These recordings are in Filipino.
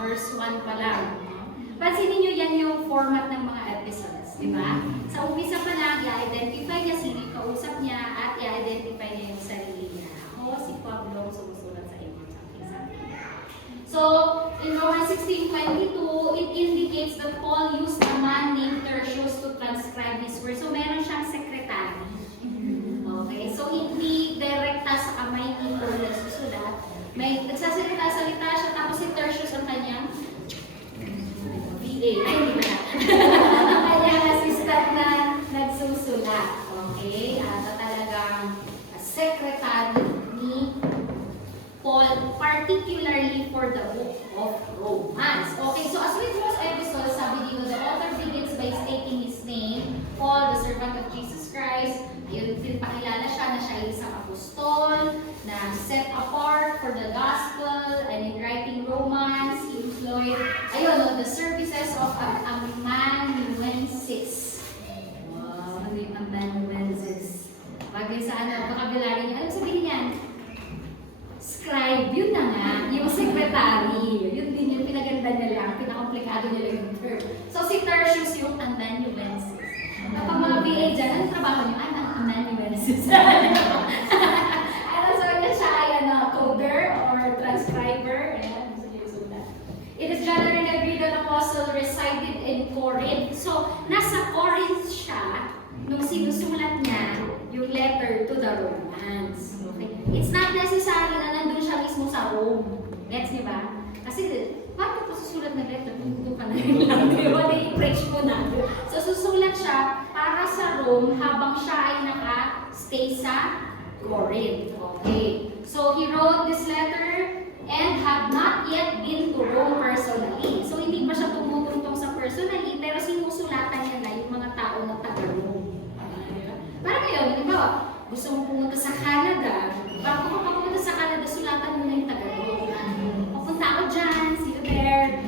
verse 1 pa lang. Pansinin nyo yan yung format ng mga episodes, di ba? Sa umpisa pa lang, i-identify niya sino yung kausap niya at i-identify niya yung sarili niya. Ako, si Pablo, sumusulat sa inyo. So, in Romans 16:22, it indicates that Paul used a man named Tertius to transcribe his words. So, meron siyang secretary. Okay? So, hindi direkta sa kamay ni Paul nagsusulat. May nagsasalita-salita siya, tapos si Tertius ang kanyang VA. Ay, hindi ba? Ang kanyang assistant na nagsusulat. Okay? At talagang secretary ni Paul, particularly for the book of Romans. Okay, so as with most episodes, sabi dito, the author begins by stating his name, Paul, the servant of Jesus Christ. Yun, pinapakilala siya na siya ay isang apostol, na set apart for the gospel, and in writing Romans, he employed, the services of an amanuensis. Wow, ano yung amanuensis? Bagay sa vocabulary niya. Ano sabihin niyan? Scribe, yun na nga, yung secretary, yun din yung pinaganda niya lang, pinakomplikado niya lang yung term. So si Tertius yung amanuensis. Kapag mga PA dyan, anong trabaho niyo? Amanuensis. So yun siya ay coder or transcriber. It is generally agreed that Apostle resided in Corinth. So nasa Corinth siya nung sinusulat niya yung letter to the Romans. Okay? It's not necessary na nandun siya mismo sa Rome. Gets niyo ba? Kasi, bakit pa susulat ng letter? Pumunto ka na rin lang. Diba? I-preach mo na. So, susulat siya para sa Rome habang siya ay naka-stay sa Corinth. Okay. So, he wrote this letter and had not yet been to Rome personally. So, hindi pa siya tumutuntong sa personally, pero sinusulatan niya na yung mga tao na taga-Rome. Parang ngayon, halimbawa, gusto mong pumunta sa Canada, bago ka pumunta sa Canada, sulatan mo na yung taga-Rome. Pupunta ako dyan, see you there.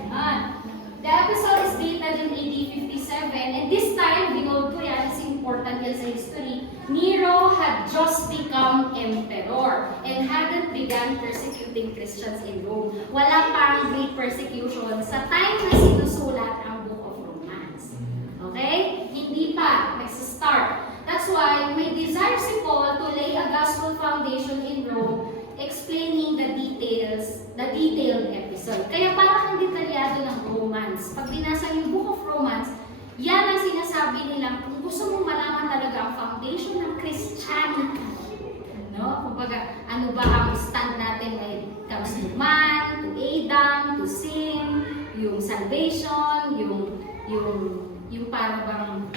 The episode is dated in AD 57, and this time, binold ko yan, is important yan sa history, Nero had just become emperor and hadn't begun persecuting Christians in Rome. Wala pang great persecution sa time na sinusulat ang Book of Romans. Okay? Hindi pa. Nagsa-start. That's why may desire si Paul to lay a gospel foundation in Rome, explaining the detailed episode. Kaya parang ang detalyado ng Romans. Pag binasa yung Book of Romans, yan ang sinasabi nilang kung gusto mong malaman talaga ang foundation ng Christianity. No? Kumbaga, ano ba ang stand natin when it comes to man, to Adam, to sin, yung salvation, yung parang bang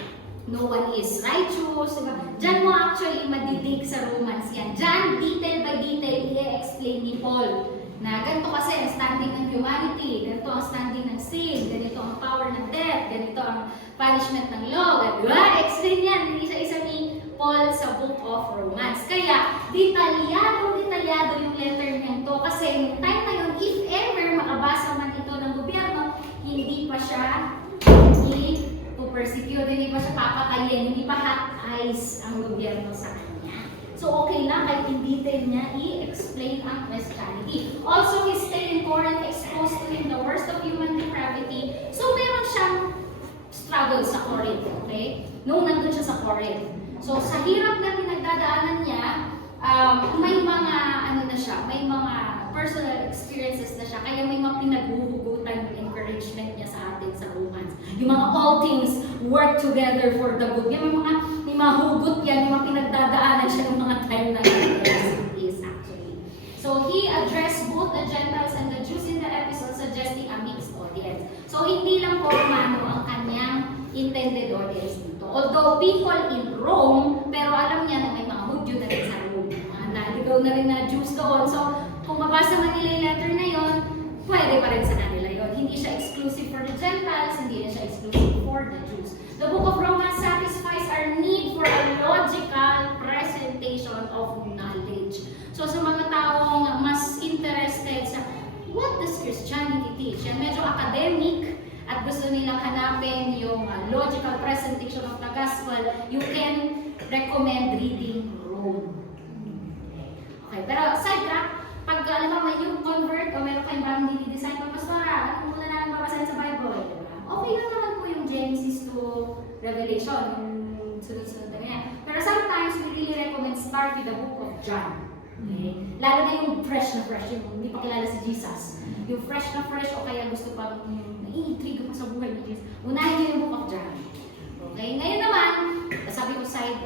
no one is righteous. Diba? Diyan mo actually madidig sa Romans yan. Diyan, detail by detail, i-explain ni Paul na ganito kasi ang standing ng humanity, ganito ang standing ng sin, ganito ang power ng death, ganito ang punishment ng law. Diba? Explain yan, isa-isa ni Paul sa Book of Romans. Kaya, detalyado yung letter niyan to kasi yung time na yun, if ever makabasa man ito ng gobyerno, hindi pa siya persecute, hindi pa siya papatayin, hindi pa hot eyes ang gobyerno sa kanya. So okay lang kahit in detail niya i-explain ang Christianity. Also, he stayed in Corinth, exposed to him the worst of human depravity. So meron siyang struggle sa Corinth, okay? Nung nandun siya sa Corinth. So sa hirap na pinagdadaanan niya, may mga may mga personal experiences na siya, kaya may mga pinaghuhugutan yung encouragement niya sa atin sa Romans. Yung mga all things work together for the good. Yung may mga hugot yan, yung mga pinagdadaanan siya ng mga time na is actually. So he addressed both the Gentiles and the Jews in the episode, suggesting a mixed audience. So hindi lang po Romano ang kanyang intended audience dito. Although people in Rome, pero alam niya na may mga Hudyo na rin sa Rome. Naligaw na rin na Jews doon. So kung mabasa man nila yung letter na yon, pwede pa rin sa kanila yon. Hindi siya exclusive for the Gentiles, hindi siya exclusive for the Jews. The Book of Romans satisfies our need for a logical presentation of knowledge. So sa mga taong mas interested sa what does Christianity teach, yan medyo academic at gusto nilang hanapin yung logical presentation of the gospel, you can recommend reading Rome. Okay, pero sidetrack, pag alam mo yung convert o meron kayong bagong dinidesign, pastora, anong Revelation, yung sunod-sunod na ganyan. Pero sometimes, we really recommend start with the book of John. Okay? Lalo na yung fresh na fresh, yung hindi pa kilala si Jesus. Yung fresh na fresh, o kaya gusto pa nai-intrigue pa sa buhay ni Jesus. Unahin niyo yung book of John. Okay? Ngayon naman, sabi ko side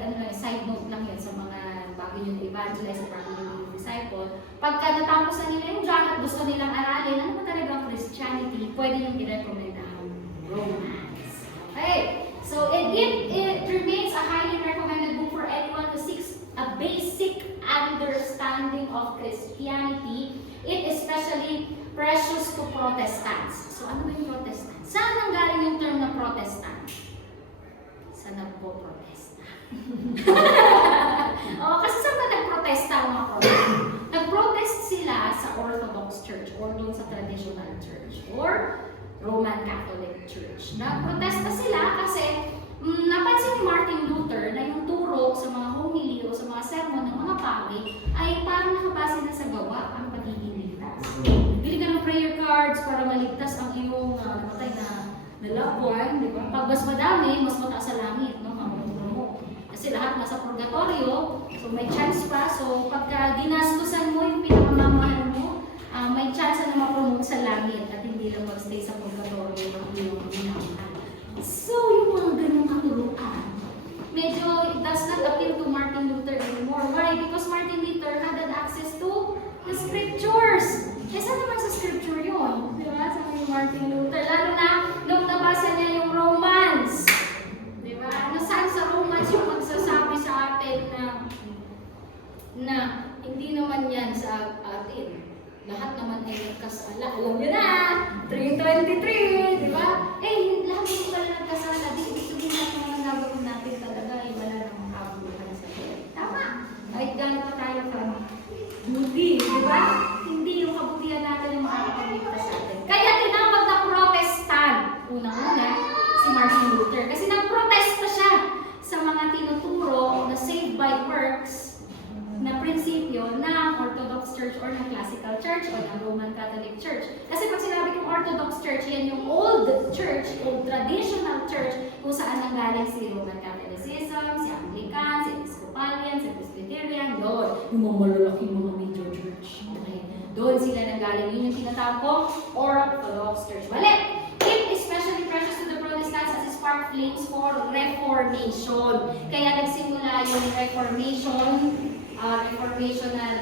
note lang yun sa mga bago nyo na-evangelize at bago nyo na-disciple. Pagka natapos na nila yung John at gusto nilang aralin, ano ba talaga ang Christianity, pwede nyo i-recommend ang Romans. Okay? So, it remains a highly recommended book for anyone who seeks a basic understanding of Christianity. It is especially precious to Protestants. So, ano ba yung Protestant? Saan nanggaling yung term na Protestant? Sa nagpo-protesta. Kasi saan ba nagprotesta ang mga Protestant? Nag-protest sila sa Orthodox Church or doon sa Traditional Church or Roman Catholic Church. Nagprotesta sila kasi napansin ni Martin Luther na yung turo sa mga homily o sa mga sermon ng mga pari ay parang nakabase na sa gawa ang pagiging ligtas. Bili ka ng prayer cards para maligtas ang iyong namatay na loved one, di ba? Pag mas madami, mas mataas sa langit, no? Kasi lahat nasa purgatorio, so may chance pa. So pagka ginastusan mo yung pinakamamahal mo, may chance na ma-promote sa langit at hindi lang mag-stay sa purgatorio ng iyong minamahal. So yung mga ganyung katuruan, medyo it does not appeal to Martin Luther anymore. Why? Because Martin Luther had access to the scriptures. Saan naman sa scripture yun? Diba? Sa Martin Luther. Lalo na nung nabasa niya yung Romans. Diba? Saan sa Romans yung magsasabi sa atin na hindi naman yan sa atin. Lahat naman ay nagkasala. Alam niyo na, 3:23, di ba? Lahat yung pala nagkasala. Ibig sabihin natin naman nagawin natin talaga, wala namang kabuluhan sa atin. Tama. Kahit gano'n pa tayo from buti, di ba? Hindi yung kabutihan natin yung makakapagligtas sa atin. Kaya tinawag na Protestant. Unang-una, si Martin Luther. Kasi nagprotesta siya sa mga tinuturo na saved by works na prinsipyo ng Orthodox Church or ng Classical Church o ng Roman Catholic Church. Kasi pag sinabi kong Orthodox Church, yan yung old church o traditional church kung saan nanggaling si Roman Catholicism, si Anglican, si Episcopalian, si Presbyterian, doon. Yung mga malalaking mga major church. Okay. Doon sila nanggaling. Yun yung tinatawag ko Orthodox Church. Balik! It is especially precious to the Protestants as it sparked flames for Reformation. Kaya nagsimula yung Reformational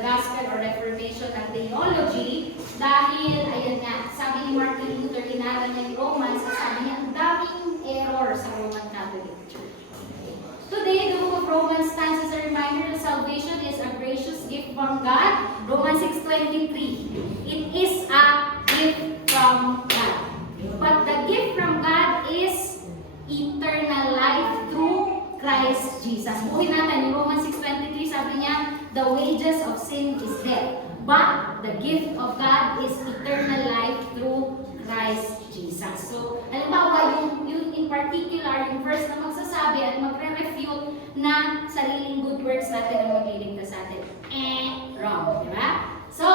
Gospel or Reformational Theology dahil, ayan nga, sabi ni Martin Luther, inaral niya yung Romans, sabi niya, ang daming error sa Roman Catholic Church. Today, the book of Romans stands as a reminder that salvation is a gracious gift from God. Romans 6:23. It is a gift from God. But the gift from God is eternal life through Christ Jesus. Buhin natin, yung Romans 6:23, sabi niya, the wages of sin is death. But the gift of God is eternal life through Christ Jesus. So, halimbawa, yung in particular, yung verse na magsasabi at magre-refute na sariling good works natin ang magliligtas sa atin. Wrong. Diba? So,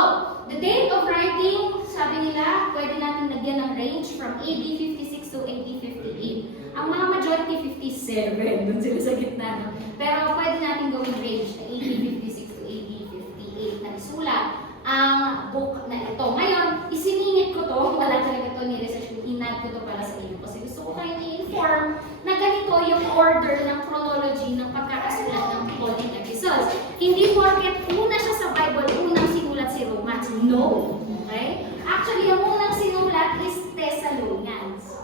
the date of writing, sabi nila, pwede natin lagyan ng range from AD 56 to AD 58. Ang mga majority 57, dun sila sa gitna. No? Pero pwede natin gawin range na AD 56 to AD 58 na isulat ang book na ito. Ngayon, isiningit ko to, wala talaga ito ni-research ko, inad ko to para sa inyo kasi gusto ko kayo i-inform na ganito yung order ng chronology ng pagkakasulat ng Pauline epistles. Hindi porket una siya sa Bible, unang sinulat si Romans. No. Okay? Actually, ang unang sinulat is Thessalonians.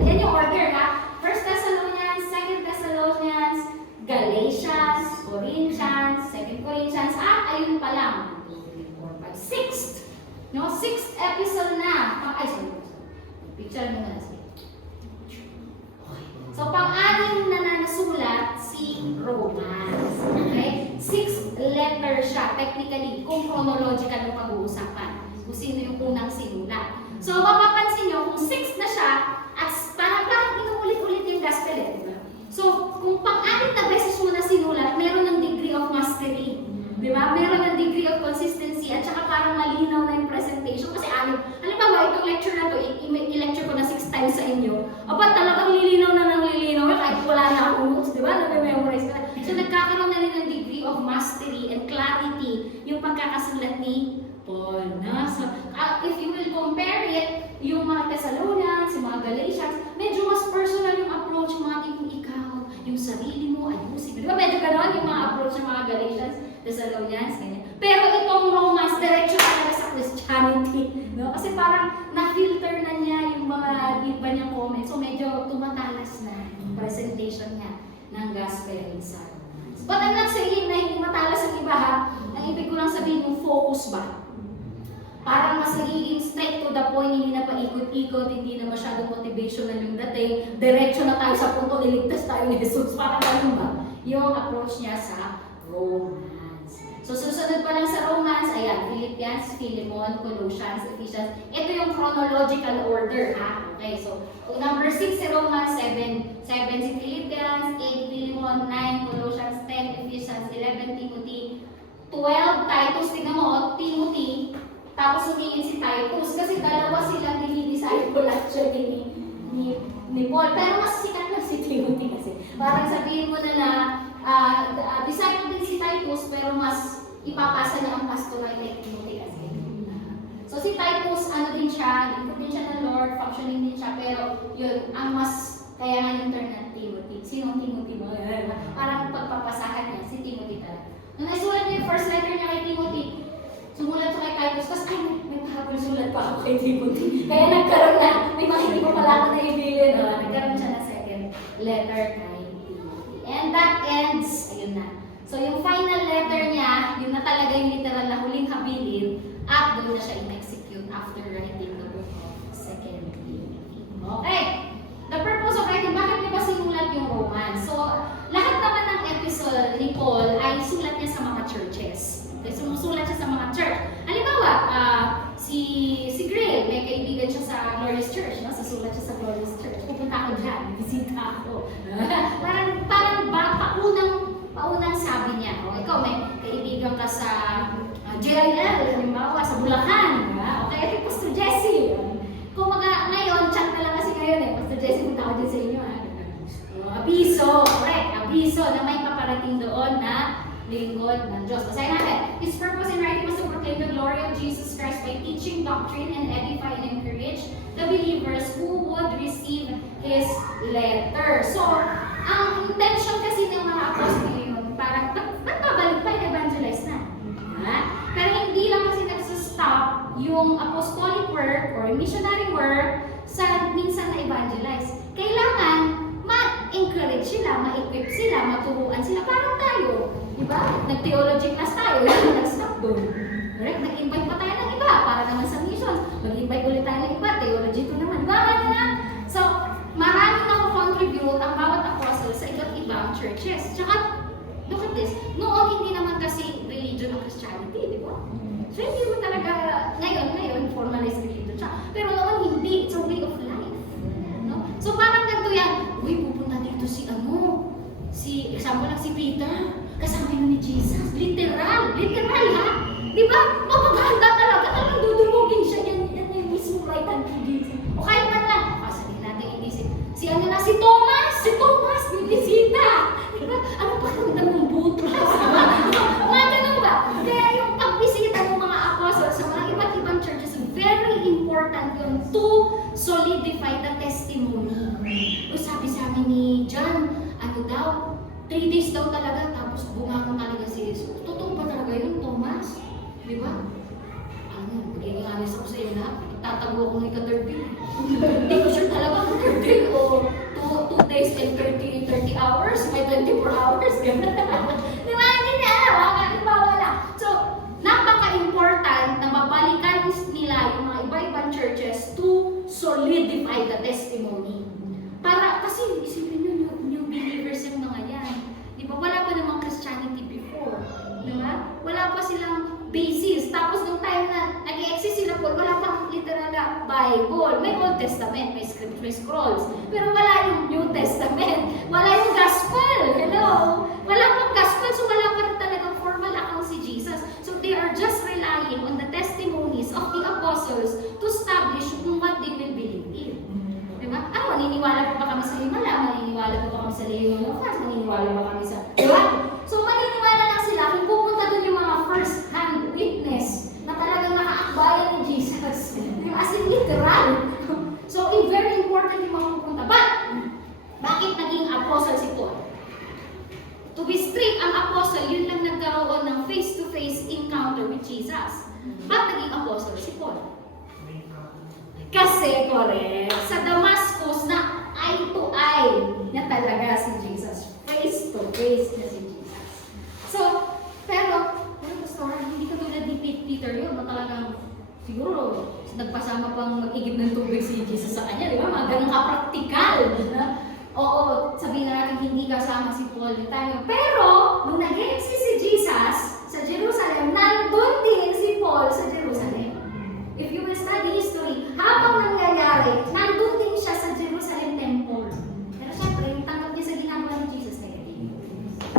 Yan yung order, ha? 1 Thessalonians, 2 Thessalonians, Galatians, Corinthians, 2 Corinthians, at ayun pa lang. 6th. No? 6th epistle na. Sorry. Picture mo na. So, pang-anim na nasulat si Romans. Okay? 6th letter siya, technically, kung chronological ang pag-uusapan. Kung sino yung unang sinulat. So, mapapansin nyo, kung 6th na siya, at parang inuulit-ulit yung gospel, diba? So, kung pang-anim na beses mo na sinulat, meron ng degree of mastery. Diba? Meron ng degree of consistency at saka parang malinaw na yung presentation. Kasi halimbawa, itong lecture na to, i-lecture ko na 6 times sa inyo. Aba, talagang lilinaw na ng lilinaw. Kahit wala na ako So nagkakaroon na rin ng degree of mastery and clarity yung pagkakasulat ni Paul. No? So if you will compare it, yung mga Thessalonians, yung mga Galatians, medyo mas personal yung approach, mga tipong ikaw, yung sarili mo, ayusin mo. Di ba medyo gano'n yung mga approach ng mga Galatians, Thessalonians, ganyan. Pero itong Romans, diretso talaga sa Christianity. No? Kasi parang na-filter na niya yung mga iba niyang comments. So medyo tumatalas na yung presentation niya ng gospel sa Romans. But I'm not saying na hindi matalas ang iba ha. Ang ibig ko lang sabihin yung focus ba? Parang mas nagiging straight to the point, hindi na paikot-ikot, hindi na masyadong motivational yung dating. Diretso na tayo sa punto, iligtas tayo ni Jesus. Parang ganun ba? Yung approach niya sa Romans. So susunod pa lang sa Romans, ayan, Philippians, Philemon, Colossians, Ephesians. Ito yung chronological order, ha? Okay, so number 6 si Romans, 7 si Philippians, 8 Philemon, 9 Colossians, 10 Ephesians, 11 Timothy, 12 Titus, tingnan mo, Timothy, tapos humingin si Titus kasi dalawa silang dinidisciple actually ni Paul. Pero mas sikat na si Timothy kasi. Parang sabihin mo na disciple din si Titus pero mas ipapasa na ang pastoral kay Timothy kasi. So si Titus, ano din siya, lingkod din siya ng Lord, functioning din siya, pero yun, ang mas kaya nga yung term ng Timothy. Sinong Timothy mo? Parang pagpapasahan niya, si Timothy talaga. Nung nasulat niya yung first letter niya kay Timothy, sumulat siya kay Titus, kasi ay, may mahabang sulat pa ako kay Timothy. Kaya nagkaroon na, may mga hindi pa pala ako naibilin. Nagkaroon siya na second letter kay Timothy. And that ends, ayun na. So yung final letter niya, yun na talaga yung literal na huling habilin, at doon na siya in-execute after writing the book of 2 Timothy. Okay. The purpose of writing, bakit niya ba sinulat yung Romans? So, lahat naman ng episode ni Paul ay sulat niya sa mga churches. Okay, sumusulat siya sa mga church. Halimbawa, si Gray, may kaibigan siya sa Glorious Church, no? Susulat siya sa Glorious Church. Pupunta ako dyan, bisita ako. parang paunang sabi niya. O, ikaw, may kaibigan ka sa JIL, halimbawa, sa Bulacan. Okay, ito Pastor Jesse. Kung ngayon, chat na lang kasi ngayon eh. Pastor Jesse, punta ako dyan sa inyo. Abiso, correct. Abiso na may paparating doon na lingkod ng Diyos. Basahin natin. His purpose in writing was to proclaim the glory of Jesus Christ by teaching doctrine and edify and encourage the believers who would receive His letter. So, ang intention kasi ng mga apostol yun, parang, ba't babalik pa, evangelize na? Pero hindi lang kasi nagsa-stop yung apostolic work or missionary work sa minsan na evangelize. Kailangan ma-encourage sila, ma-equip sila, maturuan sila, parang tayo. Diba? Nag-theology class tayo, nag-stop doon. Correct? Nag-invite pa tayo ng iba para naman sa mission. Mag-invite ulit tayo ng iba, theology ko naman. Diba? So, maraming nako-contribute ang bawat apostle sa iba't ibang churches. Tsaka, look at this, noon hindi naman kasi religion ang Christianity, di ba? So, hindi mo talaga, ngayon, formalized religion siya. Pero noon hindi, it's a way of life. No? So, parang ganito yan, uy, pupunta dito example lang si Peter. Kasama yun ni Jesus. Literal ha? Di ba? Mapaghanda talagang dudumugin siya. Yan yung mismo right hand ni Jesus. O kaya man lang, sabihin natin hindi si Thomas, bibisita. Di ba? Ano pa kung damang butlas? Mga ganun ba? Kaya yung pagbisita ng mga apostles sa mga iba't ibang churches, very important yun to solidify the testimony. O sabi sa amin ni John, 3 days daw talaga, tapos bumangon talaga si Jesus. Totoo ba talaga yun, Thomas? Di ba? Magiging honest ako sa iyo na, tatago ako ng ika-third day. Hindi ko sure talaga kung 3 days o 2 days and 30 hours, may 24 hours, gano'n. Di ba? Hindi niya alam, halimbawa. So, napaka-important na mabalikan nila yung mga iba-ibang churches to solidify the testimony. Para, kasi isipin nyo, new believers yung mga yan. Di ba? Wala pa namang Christianity before. Di ba? Wala pa silang basis. Tapos nung time na nag-exist sila po, wala pang literal na Bible. May Old Testament, may script, may scrolls. Pero wala yung New Testament. Wala yung Gospel. Hello? Wala pang Gospel, so wala pa rin talagang formal account si Jesus. So they are just relying on the testimonies of the apostles to establish what they will believe in. Diba? Maniniwala pa ba kami sa Himala? Maniniwala pa ba kami sa Leon of France? Maniniwala pa kami sa... Diba? kasi, correct, sa Damascus na eye to eye niya talaga si Jesus. Face to face niya si Jesus. So, pero pastor, hindi katulad ni Peter yun, talagang siguro nagpasama pang mag-igib ng tubig si Jesus sa kanya, di ba? Mga ganun ka-practical. Oo, sabihin na natin hindi kasama si Paul yung time. Pero, nung nag-exist si Jesus sa Jerusalem, nandun din si Paul sa Jerusalem. If you will study history, habang nangyayari, nandun din siya sa Jerusalem Temple. Pero syempre, yung tanggap niya sa ginagawa ni Jesus negative.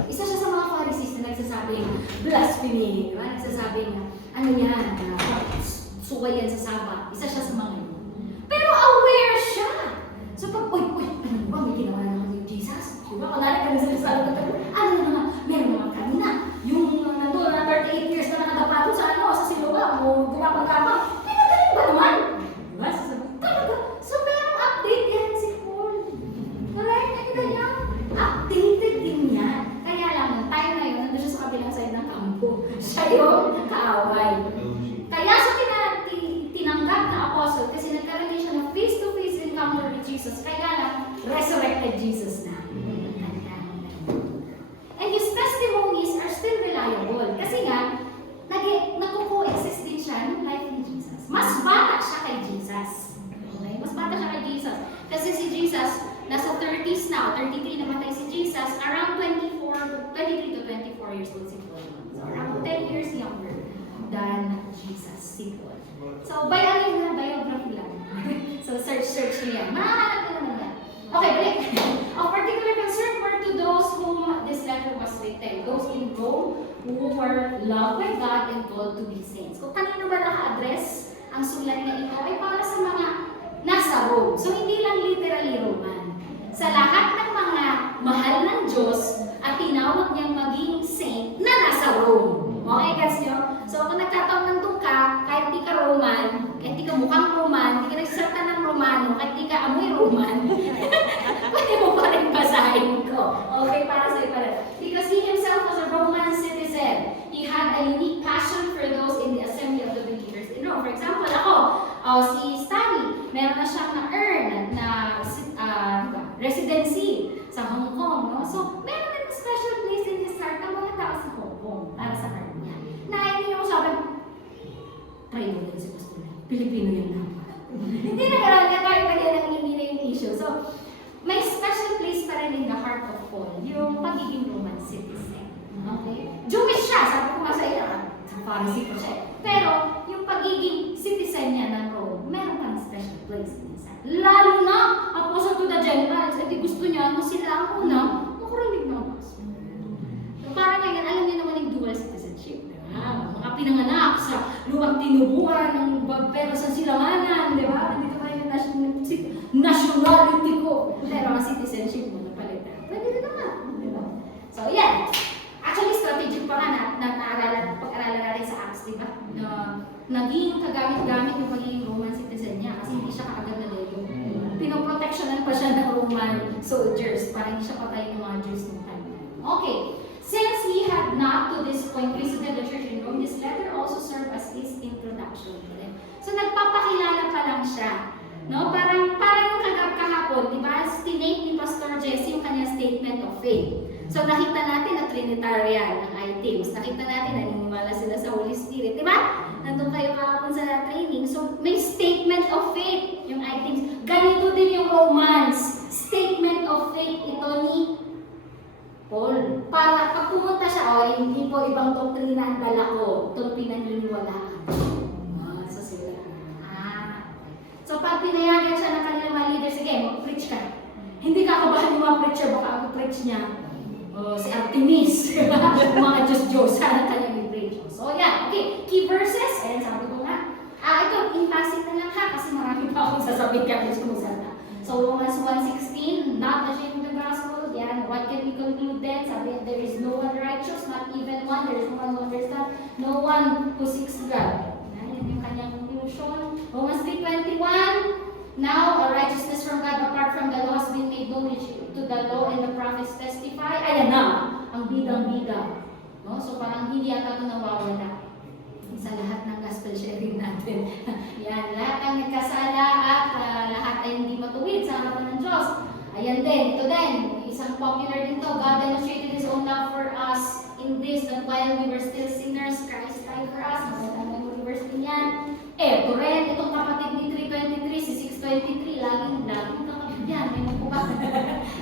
Isa siya sa mga Pharisees na nagsasabing blasphemy, di ba? Nagsasabing, ano yan, suway yan sa Sabat. Isa siya sa mga yun. Pero aware siya. So pag, uy, ano ba, may ginawa naman yung Jesus? Di ba? Kunwari kami sa lisalot ng tabi, ano naman, meron naman kanina. Yung nandun na 38 years na nakadapato sa sa Siloam, o gumapag-kapag, pinagaling ba naman? Di ba? Talaga. So merong update yan si Paul. Correct? Nakita niya? Updated din yan. Kaya lang, ng time na yun, nandun siya sa kabilang side ng kampo. Siya yung kaaway. Kaya sa tinanggap na apostle, kasi nagkaroon din siya ng face-to-face encounter with Jesus, kaya lang, resurrected Jesus na. And his testimonies are still reliable. Kasi nga, nag-co-exist din siya ng life ni Jesus. Mas bata siya kay Jesus. Okay? Mas bata siya kay Jesus. Kasi si Jesus, nasa 30s na, 33 namatay si Jesus, around 23 to 24 years old si Paul. So around 10 years younger than Jesus, si Paul. So, biography lang. So, search niyo yan. Makakahanap na naman yan. Okay, balik. Of particular concern were to those whom this letter was written. Those in Rome who were loved by God and called to be saints. Kung kanino ba naka-address ang sulat na ito, ay para sa mga nasa Rome. So, hindi lang literally Roman. Sa lahat ng mga mahal ng Diyos at tinawag niyang maging saint na nasa Rome. Okay, guys nyo? So, kung nagkataon nandun ka, kahit di ka Roman, kahit di ka mukhang Roman, di ka nagsasalita ng Romano, kahit di ka amoy Roman, pwede mo pa rin basahin ko. Okay, para sa'yo pa rin. Because he himself was a Roman citizen. He had a unique passion for those in the assembly of the believers in Rome. For example, ako, si Stanley, meron na siyang na-earn na residency sa Hong Kong. No? So, meron na special place in his heart ang mga tao sa Hong Kong para sa kanya. Na hindi ako sabi, pray mo din si Pastor. Pilipino yan dapat. Hindi na gano'n nga tayo pa yan ang hindi na yung issue. So, may special place pa rin in the heart of Paul, yung pagiging Roman citizen. Okay? Jewish siya, sabi ko nga sa iyo, Pharisee ko siya. Pero, yung pagiging citizen niya ng Rome, meron pang special place in his heart. Lalo na, apostle to the Gentiles, at gusto niya, kung sila ang una, makurinig ng gospel. So, para ngayon, alam niyo naman yung dual citizenship. Mga pinanganak sa luwang tinubuan ng pero sa silanganan, di ba? Nandito tayo yung nationality ko. Pero ang citizenship mo napalitan. Pwede na naman, di ba? So, yan. Actually, strategic pa nga pag-aralan natin sa Acts, di ba? Naging kagamit-gamit yung pagiging Roman citizen niya kasi hindi siya kaagad na lelo. Pinoprotectionan pa siya ng Roman soldiers para hindi siya patay ng mga Jews ng time. Okay. Since he had not to this point visited the church in Rome, this letter also served as his introduction to them. So nagpapakilala pa lang siya. No? Parang yung kahapon, di ba? Tinake ni Pastor Jesse yung kanyang statement of faith. So nakita natin na Trinitarian ang items. Nakita natin na naniniwala sila sa Holy Spirit. Di ba? Nandun kayo kahapon sa training. So may statement of faith yung items. Ganito din yung Romans. Statement of faith ito ni Paul. Para pag pumunta siya, hindi po ibang doktrina ang dala ko. Itong pinaniniwalaan. Sa sila. So pag pinayagan siya ng kanilang mga leader, sige, mag-preach ka. Hindi kakabahan yung mga preacher, baka ang preach niya. Si Artemis. Mga Diyos-Diyos ang kanyang preach. So yan, okay. Key verses. Ayan, sabi ko nga. Ito, impasing na lang ha, kasi marami pa akong sasabihin ka sa musala. So Romans 1:16, not ashamed of the gospel. Yan, what can we conclude then? Sabi, there is no one righteous, not even one. There is no one who understands, no one who seeks God. Yan yung kanyang conclusion. Romans 3:21, now a righteousness from God apart from the law has been made known, which to the law and the prophets testify. Ayan na, ang bidang-bida. No? So parang hindi ata ito nawawala sa lahat ng gospel sharing natin. Yan, lahat ang nagkasala at And then, ito din, isang popular din to, God demonstrated His own love for us in this, that while we were still sinners, Christ died for us. Magandang yung verse din yan. Ito rin, itong kapatid ni 323, si 623, laging kakapit yan, may magpupa.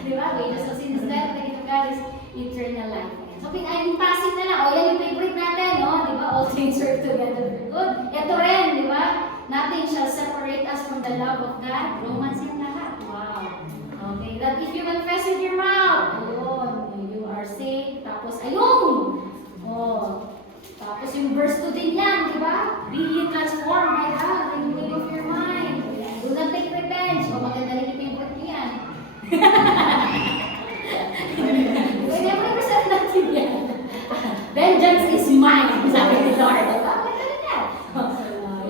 Di ba? Wages of sin is death, the gift of God is eternal life. So, passing na lang. O, yan yung favorite natin, no? Di ba? All things work together for good. Ito rin, di ba? Nothing shall separate us from the love of God. Romans yan lahat. Wow. Okay, that if you confess with your mouth, ayun, you are saved. Tapos, ayun! Oh. Tapos yung verse 2 din yan, di ba? Be ye transformed by the renewing of your mind. Do not take revenge. O, maganda rin yung favorite niyo yan. Never natin yan. Vengeance is mine, sabi ni Lord. Maganda rin yan.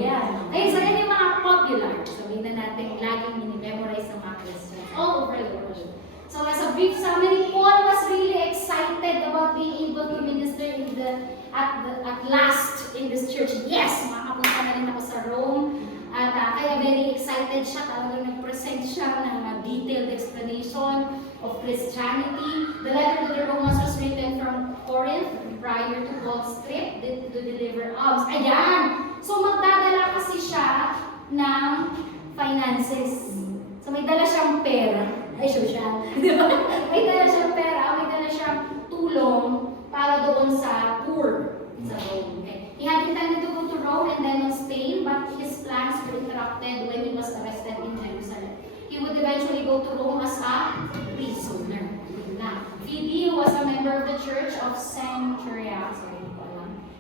Yan. Ayun, so yan yung mga popular. Sabihin na natin, laging minimemorize ng mga Christians all over the world. So as a brief summary, Paul was really excited about being able to minister at last in this church. Yes, makapunta na rin ako sa Rome. At kaya very excited siya. Talagang nag-present siya ng detailed explanation of Christianity. The letter to the Romans was written from Corinth prior to Paul's trip to deliver alms. Ayan! So magdadala kasi siya ng finances. So may dala siyang pera. Ay, social. Di ba? May dala siyang pera, may dala siyang tulong para doon sa poor sa Rome. Okay. He had intended to go to Rome and then on Spain, but his plans were interrupted when he was arrested in Jerusalem. He would eventually go to Rome as a prisoner. Phoebe was a member of the church of Centuria,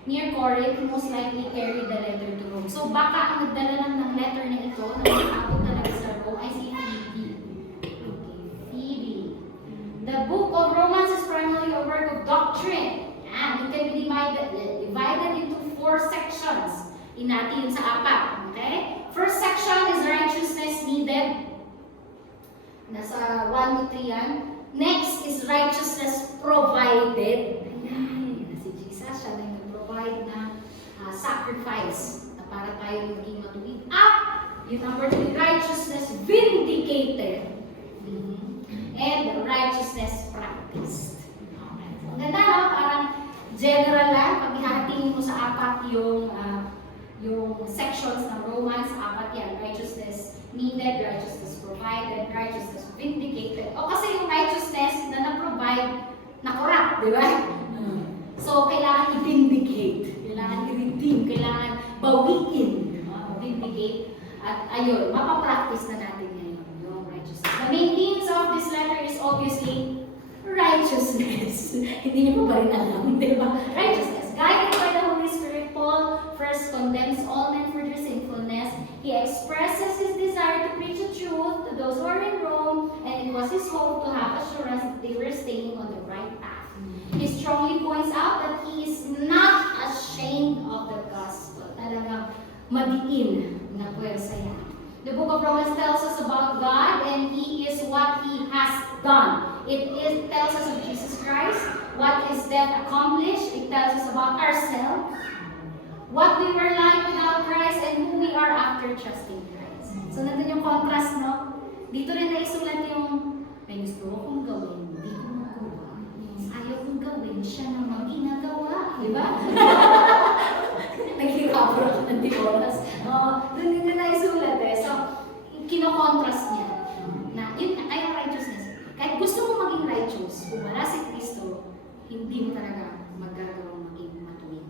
near Corinth, most likely carried the letter to Rome. So baka ang nagdala lang ng letter na ito, na nakabot talaga sa Rome, ay si Phoebe. Phoebe. The book of Romans is primarily a work of doctrine. And it can be divided into 4 sections. Inati yun sa 4. Okay? First section is righteousness needed. Nasa 1 to 3 yan. Next is righteousness provided. Ayan. Si Jesus, siya na yung provide na sacrifice na para tayo maging matuwid. Yung number 3, righteousness vindicated. And righteousness practiced. Okay. So, ang ganda, no? Parang general lang. Pag ihatiin mo sa 4 yung sections ng Romans, 4 yan. Righteousness needed, righteousness provided, righteousness vindicated. O kasi yung righteousness na na-provide, na-corrupt, di ba? So, kailangan i-vindicate. Kailangan i-redeem. Kailangan bawiin. Vindicate. At ayun, mapapractice na natin ngayon yung righteousness. The main themes of this letter is obviously righteousness. Hindi niyo pa rin alam, di ba? Righteousness. Guided by the Holy Spirit, Paul first condemns all men for their sinfulness. He expresses his desire to preach the truth to those who are in Rome, and it was his hope to have assurance that they were staying on the right path. He strongly points out that he is not ashamed of the gospel. Talagang madiin na puwersa yan. The book of Romans tells us about God, and He is what He has done. It tells us of Jesus Christ, what His death accomplished. It tells us about ourselves, what we were like without Christ, and who we are after trusting Christ. So, nandun yung contrast, no? Dito rin naisulat yung, may gusto akong gawin, hindi ko magawa. Ayaw kong gawin, siya naman ginagawa. Di ba? Naghihirapon ako ng oras. Doon din na naisulat eh. So, kino-contrast niya na yun ay righteousness. Kahit gusto mo maging righteous, kung wala si Kristo, hindi mo talaga magagawang maging matuwid.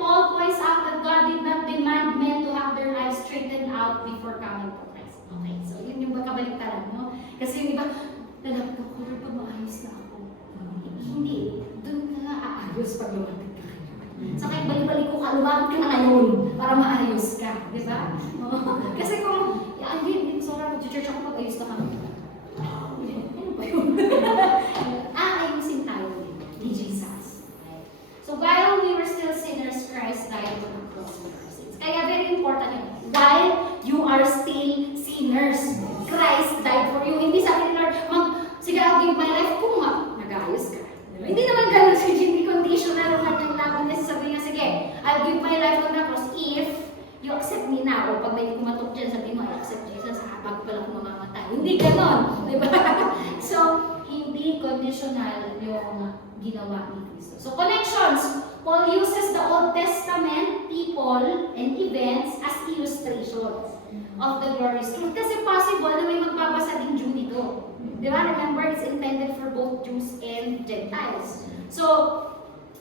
Paul points out that God did not demand men to have their lives straightened out before coming to Christ. Okay, so yun yung magkabaliktaran, no? Kasi yung iba, lalapit ako, Lord, pag maayos na ako. Hindi, doon ka nga aayos pag lumapit ka. So kahit balik-balik ko ka, lumapit ka na ngayon para maayos ka, di ba? Kasi kung, hindi, sorry, mag-church ako pag-ayos na kami. Ano ba yun? Ayusin tayo ni Jesus. So while we were still sinners, Christ died on the cross for our sins. Kaya very important yun. While you are still sinners, Christ died for you. Hindi sabi ni Lord, sige, I'll give my life kung nag-ayos ka. Diba? Hindi naman ganun si hindi conditional ang kanyang laban niya. Sabi niya, sige, I'll give my life on the cross if you accept me now. O pag may kumatok dyan, sabi mo, I accept Jesus, bago pala kung mamamatay. Hindi ganon, di ba? So, hindi conditional yung ginawa ni Kristo. So, connections. Paul uses the Old Testament people and events as illustrations of the glorious truth. Kasi possible na may magbabasa din Jew dito. Di ba? Remember, it's intended for both Jews and Gentiles. So,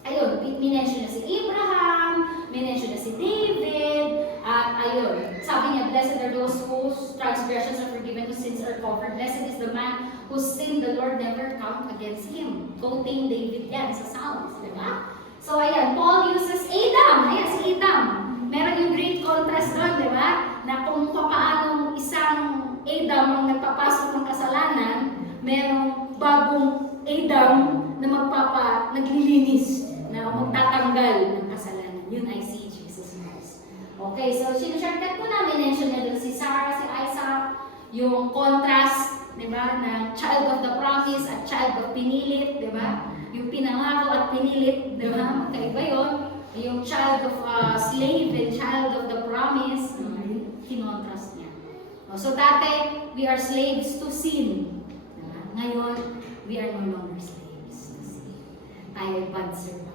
ayun, minention na si Abraham, minention na si David, at ayun, sabi niya, blessed are those whose transgressions are forgiven, whose sins are covered. Blessed is the man whose sin the Lord never count against him. Quoting David yan sa Psalms, di ba? So, ayan, Paul uses Adam. Ayan, si Adam. Meron yung great contrast doon, di ba? Na kung paano isang Adam ang nagpapasok ng kasalanan, merong bagong Adam na naglilinis, na magtatanggal ng kasalanan. Yun ay si Jesus Christ. Okay, so sinashortcut ko na, mention na doon si Sarah, si Isaac, yung contrast, di ba, na child of the promise at child of pinilit, di ba? Yung pinangako at pinilit, di ba? Magkaiba yun. Yung child of slave and child of the promise, kinontrast niya. So dati, we are slaves to sin. Diba? Ngayon, we are no longer slaves to sin. Tayo ay bad servant.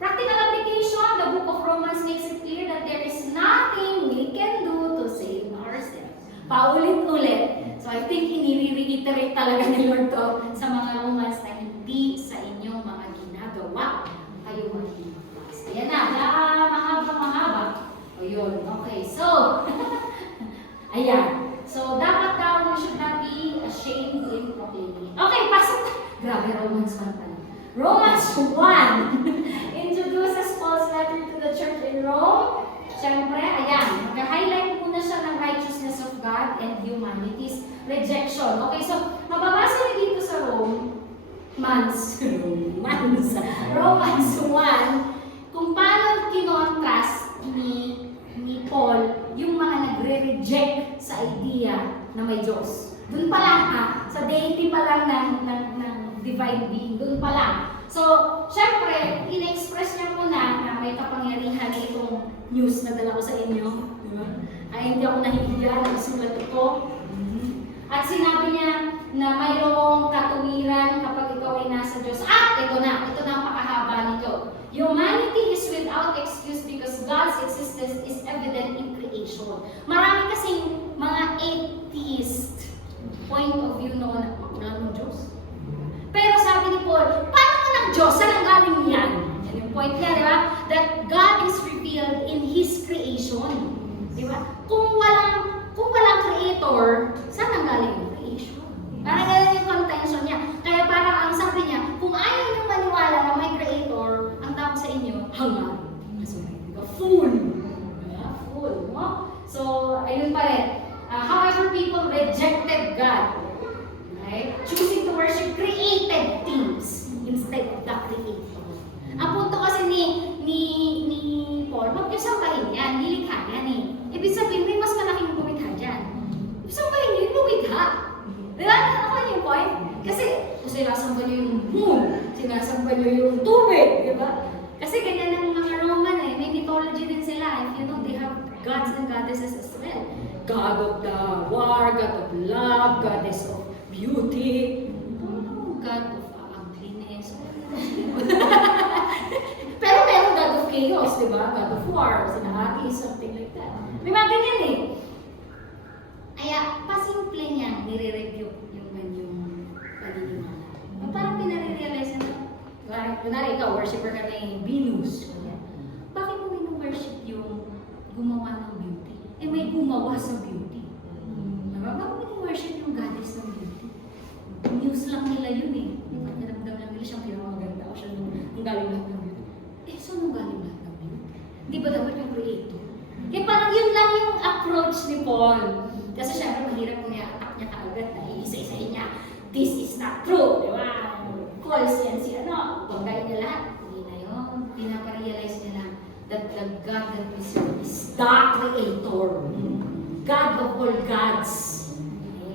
Practical application, the book of Romans makes it clear that there is nothing we can do to save ourselves. Paulit-ulit. So I think ini-reiterate talaga ni Lord to sa mga Romans na hindi sa inyong mga ginagawa kayo maging magpas. Ayan na, mahaba. O yun, okay. So, ayan. So, dapat daw we should not be ashamed in proclaiming. Okay, pasok. Grabe, Romans 1 pala. Romans 1 introduces Paul's letter to the church in Rome. Siyempre, ayan, mag-highlight muna siya ng righteousness of God and humanity's rejection. Okay, so, mababasa niyo dito sa Romans 1, kung paano kinontrast ni Paul yung mga nagre-reject sa idea na may Diyos. Doon pa lang sa deity pa lang ng divine being, doon pa lang. So, syempre, in-express niya muna na may kapangyarihan itong news na dala ko sa inyo. Diba? Ay, hindi ako nahihiya, nagsulat ko. At sinabi niya na mayroong katuwiran kapag ikaw ay nasa Diyos. Ito na ang pakahaba nito. Humanity is without excuse because God's existence is evident in creation. Marami kasing mga atheist point of view noon na wala ng Diyos. Pero sabi ni Paul, paano ka ng Diyos? Saan ang galing yan? Yan yung point niya, di ba? That God is revealed in His creation. Di ba? Kung walang creator, saan ang galing yung creation? Parang ganun yung contention niya. Kaya parang ang sabi niya, kung ayaw niyong maniwala na may creator, ang tawag sa inyo, hangal. Fool. Fool. No? So, ayun pa rin. However, people rejected God. Right? Choosing to worship created things instead of the creator. Ang punto kasi ni Paul, huwag niyo sambahin yan, nilikha yan eh. Ibig sabihin, may mas malaking lumikha dyan. Sambahin niyo yung lumikha. Diba? Ako yung point? Kasi kung sinasamba niyo yung moon, sinasamba niyo yung tubig, diba? Kasi ganyan ang mga Roman eh, may mythology din sila. If you know, they have gods and goddesses as well. God of the war, God of love, Goddess of beauty, God of ugliness. Pero meron God of chaos, di ba? God of war, sinahati, something like that. May mga ganyan eh. Kaya, pasimple niya, nire-review yung ganyang paniniwala. Parang pinare-realize na, kunwari ikaw, worshiper ka ng Venus. Bakit mo wino-worship yung gumawa ng beauty? Eh may gumawa sa beauty. Diba? Bakit mo wino-worship yung goddess ng beauty? News lang nila yun eh. Naramdam lang nila siyang pinamaganda o siya nung galing lahat ng beauty. So nung galing lahat ng beauty? Di ba dapat yung creator? Kaya parang yun lang yung approach ni Paul. Kasi syempre mahirap kung i-attack niya kaagad na isa-isahin niya. This is not true, di ba? Calls yan si pagkain niya lahat. Hindi na yun. Pinaparealize niya lang that the God that we serve is the Creator. God of all gods.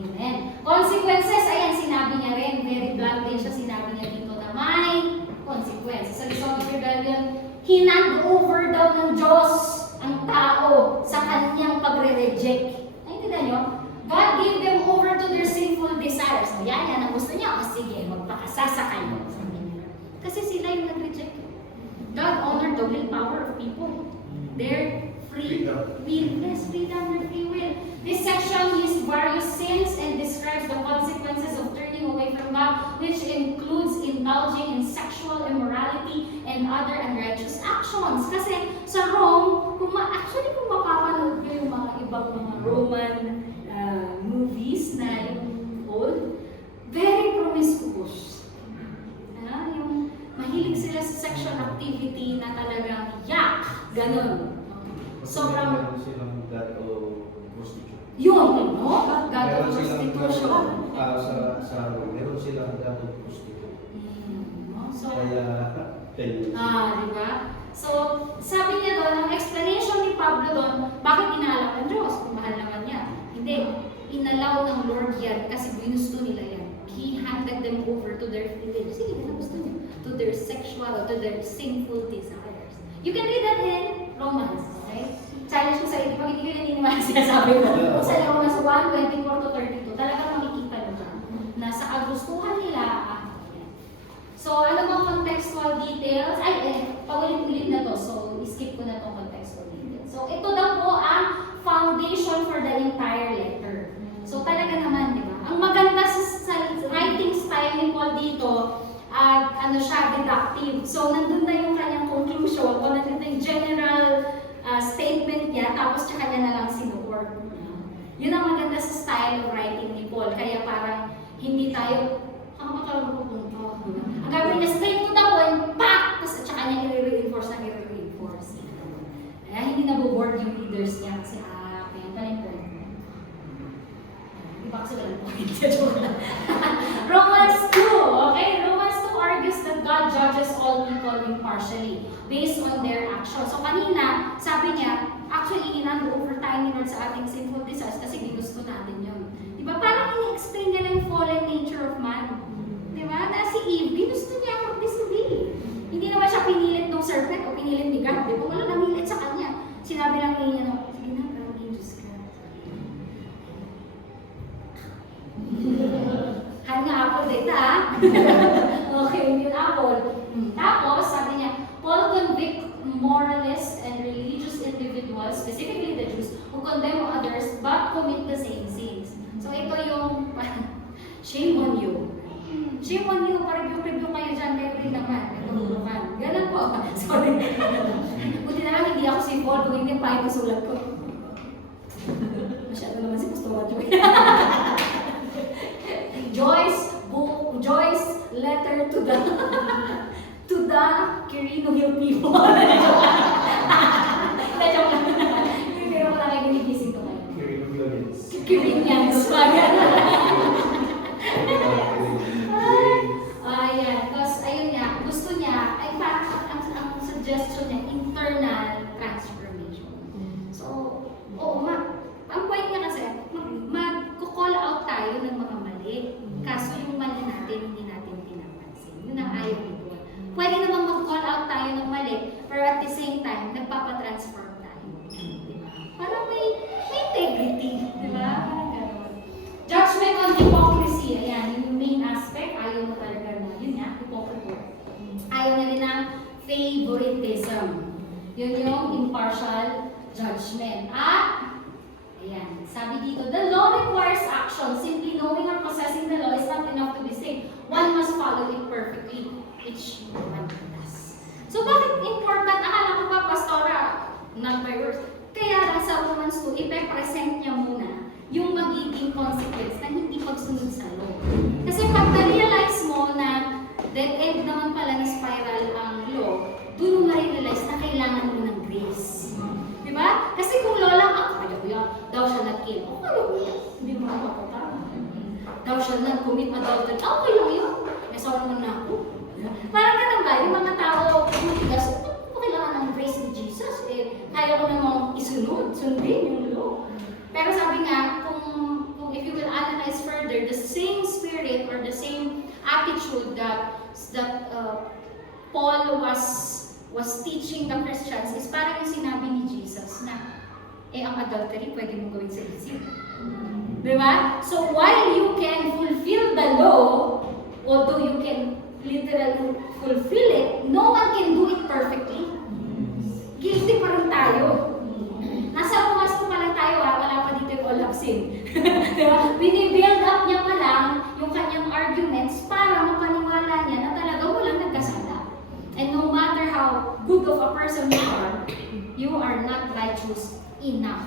Amen. Consequences, ayan, sinabi niya rin. Very blunt din siya. Sinabi niya dito na may consequences. Sa result of rebellion, hinand over daw ng Diyos ang tao sa kanyang pagre-reject. Naintindihan niyo? God gave them over to their sin sinful desires. So, yan ang gusto niya. O sige, magpakasasa kayo. Sabi niya. Kasi sila yung nag-reject. God honored the willpower of people. Their freedom, their free will. This section lists various sins and describes the consequences of turning away from God, which includes indulging in sexual immorality and other unrighteous actions. Kasi sa Rome, kung mapapanood nyo yung mga ibang mga Roman movies na yung old, very promiscuous. Yung mahilig sila sa sexual activity na talagang ganun. Sobrang silang God o prostitute. Yun, no? God Meron of silang prostitution. meron silang God o prostitute. So, Kaya, di ba? So, sabi niya doon, ang explanation ni Pablo doon, bakit inaalak ng Diyos? Kung mahal naman niya. Hindi. Inalaw ng Lord yan kasi ginusto nila yan. He handed them over to their free will. Sige, gusto niya. To their sexual, to their sinful desires. You can read that in Romans, okay? Challenge ko sa inyo, pag hindi ko naniniwala sinasabi ko. Kung sa Romans 1:24 to 32, talagang makikita nyo dyan na sa kagustuhan nila, yan. So, ano bang contextual details? Paulit-ulit na to, so skip ko na itong contextual details. So, ito daw po ang foundation for the entire letter. So, talaga naman, di ba? Ang maganda sa writing style ni Paul dito, deductive. So, nandun na yung kanyang conclusion, o nandun na yung general statement niya, tapos tsaka niya na lang sinuword. Yun ang maganda sa style of writing ni Paul. Kaya parang hindi tayo, ang gagawin niya straight to the point, pak! Tapos tsaka niya i-reinforce na i-reinforce. Kaya hindi naboboard yung readers niya kasi, kaya pala yung point. Di ba kasi walang point? Romans 2, okay? Romans 2 argues that God judges all people impartially based on their actions. So kanina, sabi niya, actually, in-over tayo ni Lord sa ating sinful desires kasi ginusto natin yun. Diba? Parang ini-explain niya na yung fallen nature of man. Diba? Na si Eve, ginusto niya mag-disobey. Hindi naman siya pinilit ng serpent o pinilit ni God. Diba? Wala namilit sa kanya. Sinabi lang niya, sige na, pero maging Diyos ka. Han nga apple dito, Okay, yun apple. Tapos, sabi niya, Paul convict moralists and religious individuals, specifically the Jews, who condemn others but commit the same sins. So ito yung shame on you. Shame on you, pa-review kayo dyan, kayo rin naman. Ganun po. Sorry. Buti na lang hindi ako si Paul, kung hindi pa yung sulat ko. Masyado naman si Pastor Joy. Joyce letter to the Quirino Hill people. Joke lang. Hindi ko lang kayo ginigising ko ngayon. Quirinians. Ayan. Tapos, ayun nga, gusto niya, ay parang ang suggestion niya, internal transformation. So, oo, ang point niya kasi, mag-call out tayo ng mga mali. Kaso yung mali natin, hindi natin pinapansin. Yun ang ayaw nito. Pwede naman mag-call out tayo ng mali, pero at the same time, nagpapatransform tayo. Diba? Parang may integrity. Diba? Parang gano'n. Judgment on hypocrisy. Ayan, yung main aspect. Ayaw mo talaga na, yun nga, hypocrite. Ayaw na rin ng favoritism. Yun yung impartial judgment. At, ayan, sabi dito, the law requires action. Simply knowing or possessing the law is not enough to be saved. One must follow it perfectly. Which one does. So, bakit important? Akala ko ba, Pastora, not by words. Kaya lang sa Romans 2, ipe-present niya muna yung magiging consequence na hindi pagsunod sa law. Kasi pag na-realize mo na dead end naman pala na spiral ang law, doon mo ma-realize na kailangan mo ng grace. Diba? Kasi kung law lang, kaya ko yan, thou shall not kill. Kaya ko yan, hindi mo makapatama. Thou shall not commit adultery. Okay lang yun. May sawa naman na ako. Parang ganun ba, yung mga tao, matigas, kailangan ng grace ni Jesus. Kaya ko namang sundin yung law. Pero sabi nga, kung if you will analyze further, the same spirit or the same attitude that Paul was teaching the Christians is parang yung sinabi ni Jesus na, ang adultery pwede mong gawin sa isip. Diba? So while you can fulfill the law, although you can literally fulfill it, no one can do it perfectly. Guilty pa rin tayo. Nasa pumasok pa lang tayo, wala pa dito yung all have sinned. Diba? Binibuild up niya pa lang yung kanyang arguments para mapaniwala niya na talaga walang nagkasala. And no matter how good of a person you are not righteous enough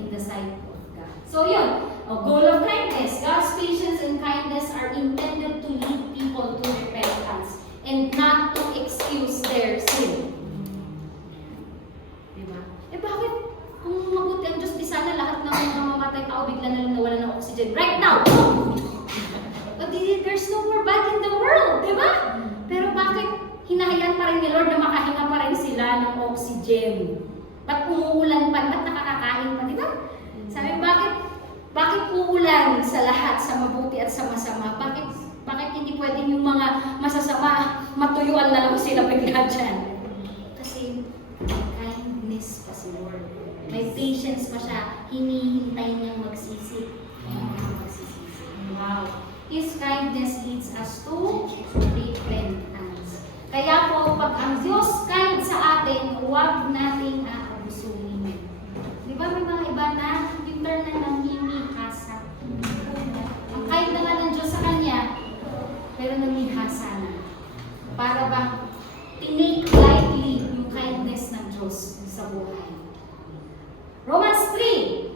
in the sight of God. So yun, a goal of kindness. God's patience and kindness are intended to lead people to repentance and not to excuse their sin. Diba? Eh bakit kung mabuti ang Diyos, di sana lahat ng mga mamatay tao bigla na lang nawala ng oxygen right now? But there's no more bad in the world, diba? Pero bakit hinahayaan pa rin ni Lord na makahinga pa rin sila ng oxygen? Ba't umuulan pa? Ba't nakakakain pa? Diba? Sabi, bakit uulan sa lahat, sa mabuti at sa masama? Bakit hindi pwedeng yung mga masasama, matuyuan na lang sila bigla dyan? Kasi may kindness pa si Lord. May patience pa siya. Hinihintay niyang magsisi. Wow. His kindness leads us to repentance. Kaya po, pag ang Diyos kind sa atin, huwag nating aabusuhin. Di ba may mga iba na yung turn na namimihasa? Ang kind na nga ng Diyos sa kanya, pero namihasa na. Para bang tinake lightly yung kindness ng Diyos sa buhay. Romans 3.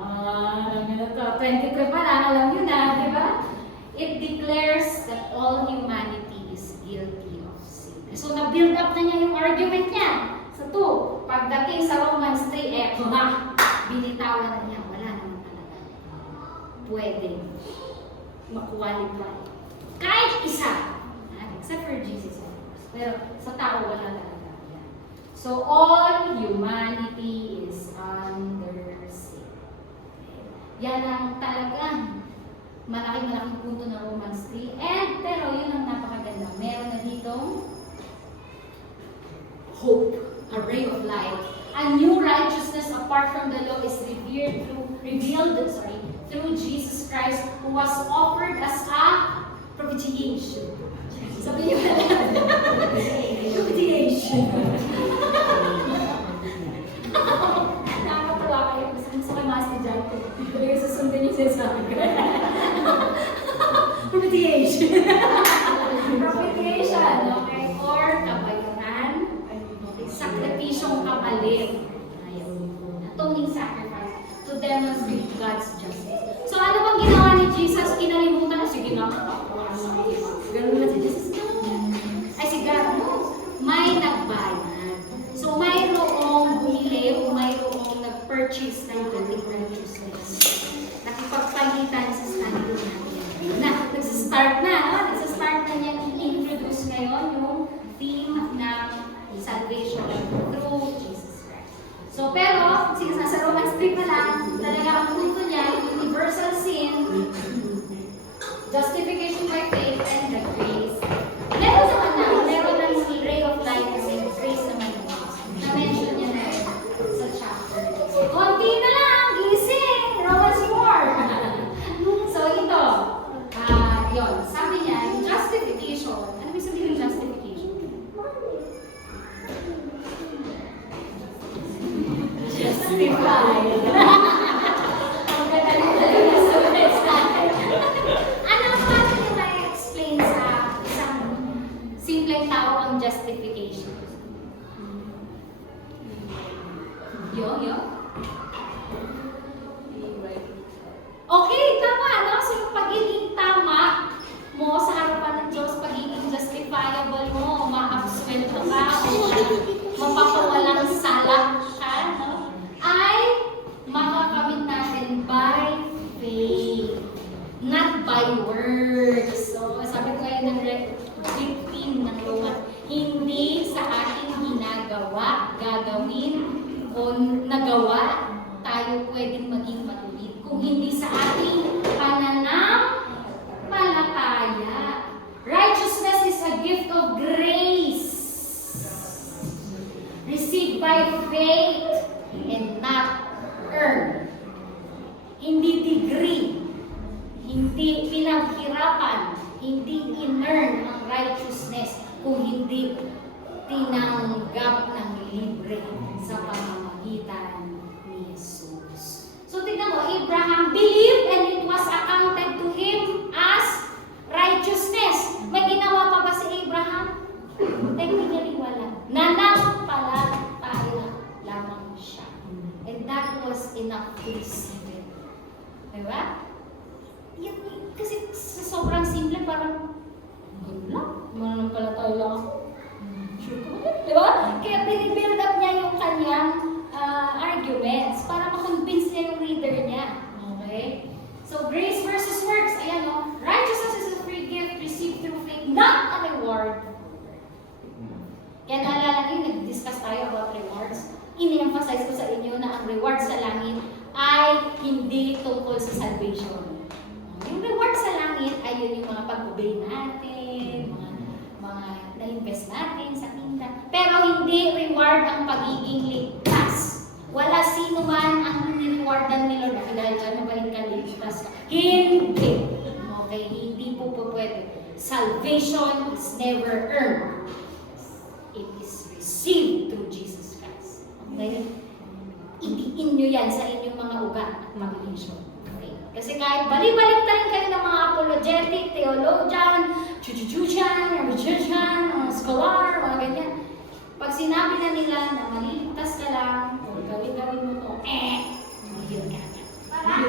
23 pa lang, alam nyo na, di ba? It declares that all humanity is guilty of sin. So, na-build up na niya yung argument niya. Sa 2, pagdating sa Romans 3, eto na, binitawan na niya, wala naman talaga. Pwede makuwalify. Kahit isa, except for Jesus, of course. Pero sa tao, wala talaga. So, all humanity is under sin. Yan ang talagang malaking punto ng Romans 3. Pero yun ang napakaganda. Meron na ditong hope, a ray of light. A new righteousness apart from the law is revealed through Jesus Christ, who was offered as a propitiation. Sabi niyo propitiation. Nakakatawa kayo. Gusto kayo mga estudyante. Kaya susundin yung sinasabi ko. Propitiation. Propitiation, okay? Or kabayaran, sakripisyong kapalit. Atoning sacrifice to demonstrate God's justice. So ano bang ginawa ni Jesus? Kinalimutan na, sige na, ganun na si Jesus. Ay si God, no? May nagbayad. So mayroong bumili o mayroong nag-purchase ng ating righteousness. Nakipagpalitan sa standard natin. Nagsistart na, no? Nagsistart na niya i-introduce ngayon yung theme ng salvation through Jesus Christ. So pero, sige, sa Romans 3 pa lang, talaga ang punto niya, universal sin, justification by faith, and the grace. Meron ng ray of light and grace naman ng Diyos. Na-mention niya na sa chapter. Konti na lang, gising! Romans 4! So ito, yun, sabi niya, yung justification, ano may sabihin yung justification? Justified. Ang ganda talaga sa website. Ano ang paano niyo na-explain sa isang simpleng tao ang justification? Yo. Okay, tama, no? So yung pagiging tama mo sa harapan ng Diyos, pagiging justifiable mo, ma-absuelto ka, o mapapawalang sala ka, no? Ay makakamit natin by faith, not by works. So, sabi ko ngayon ng victim ng Roma, hindi sa ating ginagawa, gagawin, o nagawa, tayo pwedeng maging matuwid. Kung hindi sa ating pananampalataya. Righteousness is a gift of grace, received by faith and not earned. Hindi kahirapan, hindi in-earn ang righteousness kung hindi tinanggap ng libre sa pamamagitan ni Jesus. So tignan mo, Abraham believed and it was accounted to him as righteousness. May ginawa pa ba si Abraham? Technically wala. Nanampalataya lamang siya. And that was enough to receive it. Diba? Kasi sa sobrang simple, parang ganun lang. Mananampalataya lang ako. Sure ko ba? Diba? Kaya binibuild up niya yung kanyang arguments para makonvince niya yung reader niya. Okay? So, grace versus works. Ayan o. Righteousness is a free gift received through faith, not a reward. Kaya naalala niyo, nag-discuss tayo about rewards. Ini-emphasize ko sa inyo na ang reward sa langit ay hindi tungkol sa salvation. Yung reward sa langit ay yun yung mga pag-obey natin, mga na-invest natin sa kingdom. Pero hindi reward ang pagiging ligtas. Wala sino man ang ni-rewardan ni Lord. Dahil dyan mabalik ka, ligtas ka. Hindi. Okay? Hindi po pwede. Salvation is never earned. It is received through Jesus Christ. Okay? Idiin nyo yan sa inyong mga ugat at mag-issue. Okay? Kasi kahit balik-balik na rin kayo ng mga apologetic, theologian, chuchuchuchan, magician, scholar, mga ganyan. Pag sinabi na nila na maliligtas ka lang, o gawin mo to, mahil ka na.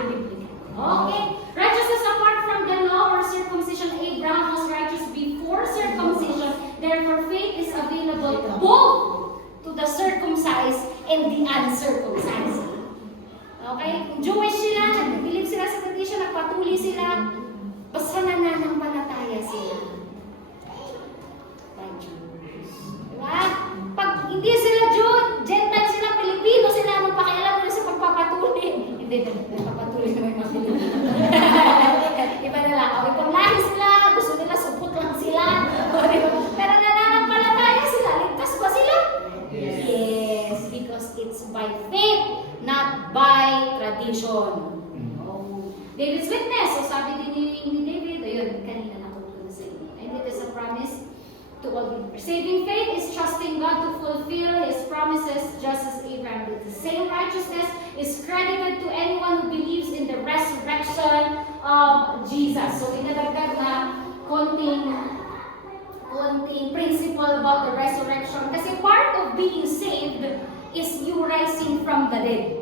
Okay? Righteousness apart from the law or circumcision, Abraham was righteous before circumcision. Therefore, faith is available both to the circumcised and the uncircumcised. Okay? Jewish sila, nag-believe sila sa tradition, nagpatuli sila, basta nananampalataya sila. Diba? Pag hindi sila Jew, Gentile sila, Pilipino sila, anong pakialam nila sa pagpapatuli? Hindi, nagpapatuli na may Pilipino. Iba na lang. Okay, kung lahi sila, gusto nila, supot lang sila. Pero nananampalataya sila, ligtas ba sila? Yes, because it's by faith, not by tradition. David's witness. So sabi din ni David, ayun, kanina nakutulong na sa inyo. And it is a promise to all believers. Saving faith is trusting God to fulfill His promises just as Abraham did. The same righteousness is credited to anyone who believes in the resurrection of Jesus. So inadagdag na konting principle about the resurrection. Kasi part of being saved is you rising from the dead.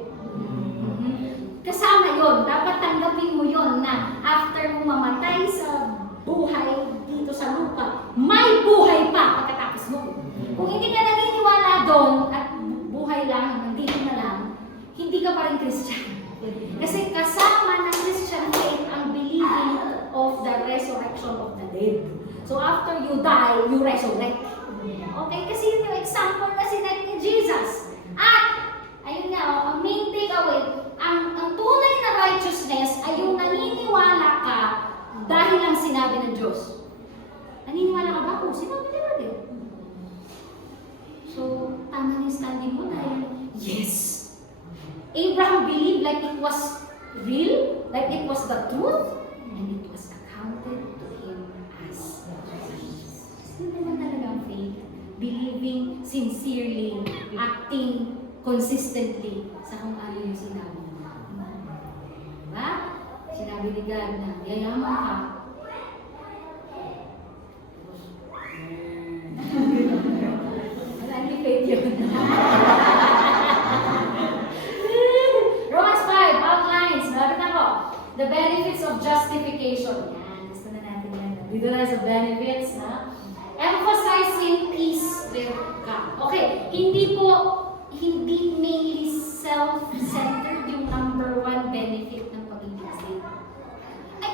Kasama yon, dapat tanggapin mo yon na after mo mamatay sa buhay dito sa lupa, may buhay pa pagkatapos mo. Kung hindi ka naniniwala doon at buhay lang, nandito na lang, hindi ka pa rin Christian. Kasi kasama ng Christian faith ang believing of the resurrection of the dead. So after you die, you resurrect. Okay? Kasi yun yung example na sinet ni Jesus. At, ayun nga, ang main takeaway, ang tunay na righteousness ay yung naniniwala ka dahil lang sinabi ng Diyos. Naniniwala ka ba? Oo, sinabi ni Lord eh. So, tama na yung standing mo dahil, yes. Abraham believed like it was real, like it was the truth, and it was accounted to him as righteousness. Sino naman talaga ang faith? Believing sincerely, acting consistently sa kung ano yung sinabi mo. Diba? Sinabi ni God na yayaman ka. Wala ni faith yun. Romans 5, outlines. Bakit ako? The benefits of justification. Yan, gusto na natin yan. Dito na sa benefits, na emphasizing peace with God. Okay, hindi mainly self-centered yung number one benefit ng pagiging saved. Ay,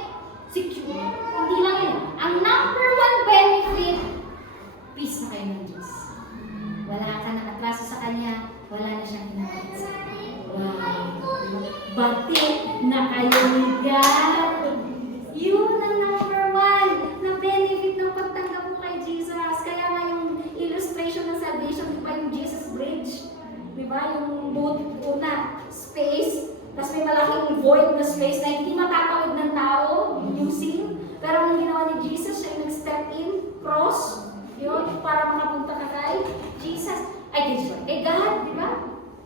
secure. Hindi lang yun. Ang number one benefit, peace na kayo ng Diyos. Wala ka na atraso sa Kanya, wala na siyang hinapit sa Kanya. Wow. Bati na kayo ni God. Yun ang number one na benefit ng pagtanggap mo kay Jesus. Kaya nga yung illustration ng salvation, di ba yung Jesus Bridge? Di ba? Yung boat una, space, tapos may malaking void na space na hindi matatawid ng tao, yung seal. Pero ang ginawa ni Jesus, siya yung nag-step in, cross, yun, para makapunta ka kay Jesus. Kay God, di ba?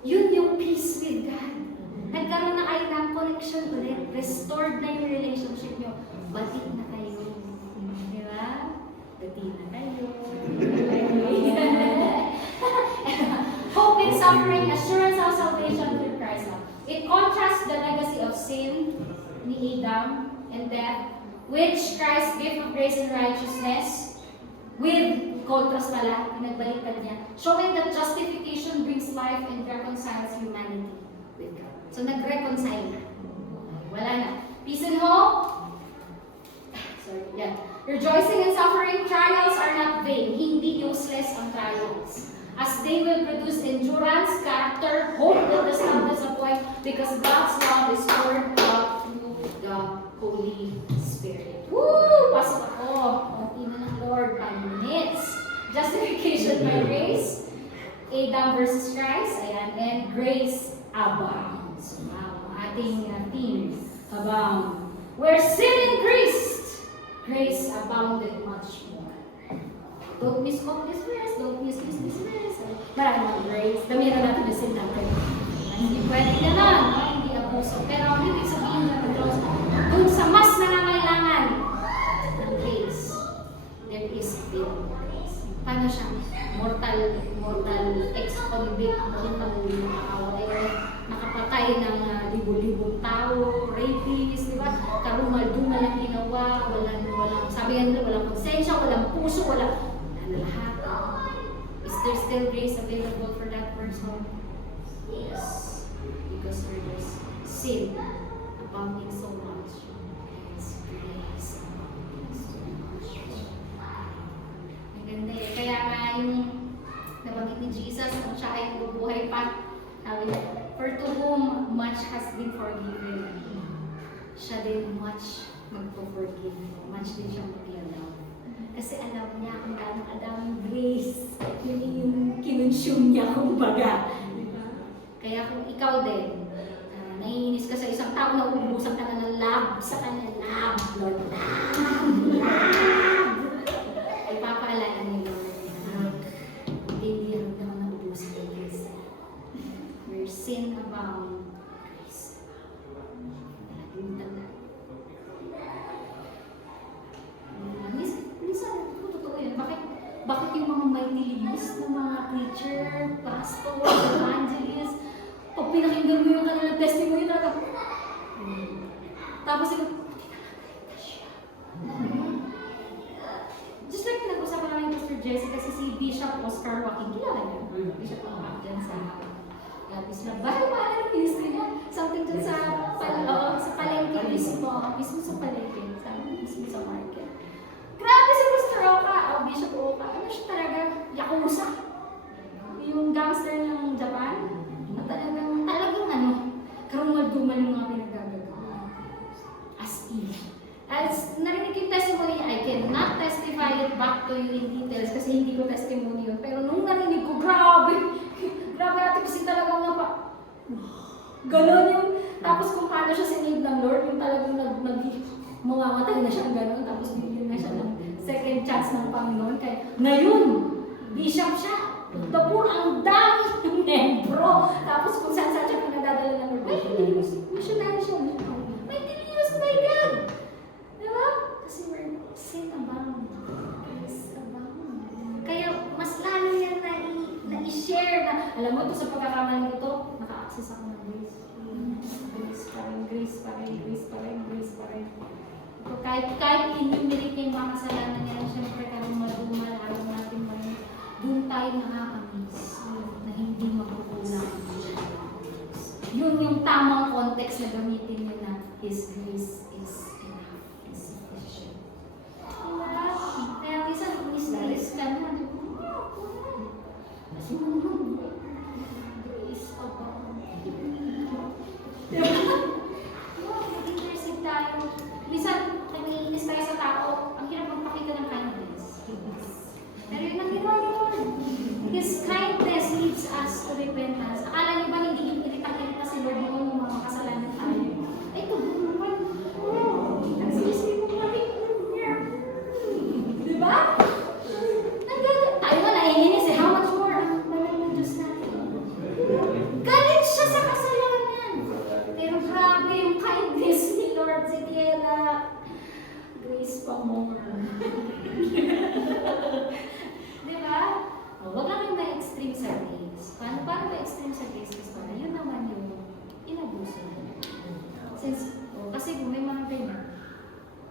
Yun yung peace with God. Nagkaroon na kayo ng connection ulit. Restored na yung relationship nyo. Batik na kayo. Di ba? Batik na kayo. Hope in suffering, assurance of salvation through Christ. It contrasts the legacy of sin ni Adam and death, which Christ's gift of grace and righteousness, with contrast pala, nagbaliktad niya, showing that justification brings life and reconciles humanity with God. So nag-reconcile na. Wala na. Peace and hope. Sorry, yeah. Rejoicing and suffering, trials are not vain. Hindi useless ang trials. As they will produce endurance, character, hope that does not disappoint, because God's love is poured out through the Holy Spirit. Woo! Pasok ako. Kunti na ng Lord, 5 minutes. Justification by grace. Adam versus Christ. Ayan. And grace abounds. Wow. Ating theme. Abound. Where sin increased, grace abounded much more. Don't miss hope this verse. Don't miss this verse. Maraming grace. Damihan na natin yung sin natin. Hindi pwede na lang. Hindi abuso. Pero ang ibig sabihin na Diyos, dun sa mas nangangailangan ng grace, there is still grace. Paano siya? Mortal ex-convict, nakapatay ng libo-libong tao, rapist, di ba? Karumal-dumal ang ginawa, walang, sabi nga nila, walang konsensya, walang puso, wala na lahat. Is there still grace available for that person? Yes. Because there is sin abounding so much. There is grace abounding so much. Ang ganda eh. Kaya nga yung nabanggit ni Jesus, kung siya ay bubuhay pa, sabi niya, for to whom much has been forgiven, siya din much magpo-forgive. Much din siyang mag-love. Kasi alam niya kung gano'ng adaming grace, yun yung kinonsume niya, kumbaga. Kaya kung ikaw din, naiinis ka sa isang tao na uubusan ka na ng love sa kanya, love, Lord, love. Ipapaalala niyo, Lord, hindi rin naman naubusan ng grace. Where sin abound, grace. Laging tanda. Minsan, totoo yun. Bakit yung mga may nilibis ng mga preacher, pastor, evangelist, pag pinakinggan mo yung kanilang testimony, talaga, tapos yung, just like pinag-usapan namin Pastor Jesse, kasi si Bishop Oscar Joaquin, kilala niya. Bishop Oscar dyan sa Islam. Bahal ng ministry niya. Something dyan sa palengke mismo sa palengke, mismo sa market. Grabe si Pastor Oka, Bishop Oka. Ano siya talaga? Yakuza. Yung gangster ng Japan. Talagang karumal-dumal yung mga pinagdadagawa. As in. As narinig yung testimony niya, I cannot testify it back to you in details kasi hindi ko testimony yun. Pero nung narinig ko, grabe! Grabe ate kasi talagang ganon yung, tapos kung paano siya sinave ng Lord, yung talagang mamamatay na siya ganon, tapos bigyan na siya ng second chance ng Panginoon. Kaya ngayon, bishop siya. Tapos ang dami ng membro. Tapos kung saan siya pinadadala ng Lord, may missionary siya. May used by God. Diba? Kasi we're sin abound. Grace abound. Kaya mas lalo yan na i-share na, alam mo, ito sa pagkakamali ko to, naka-access ako ng grace. Grace pa rin. Kahit inumirit yung mga kasalanan niya, siyempre karumal-dumal, ayaw natin man, doon tayo nakakamiss na hindi makukulang. Yun yung tamang context na gamitin niyo na His grace is enough, is sufficient. Kaya minsan, miss ka na, kasi mo naman, grace pa ba? Mag-intercede tayo. Minsan, nag-iinis tayo sa tao, ang hirap magpakita ng kindness. Pero yun ang ginawa ni Lord. His kindness leads us to repentance. Akala niyo ba hindi iritang-irita si Lord noon ng mga kasalanan tayo? extreme sa cases ko na yun naman yung inabuso. Since, kasi kung may mga ganyan,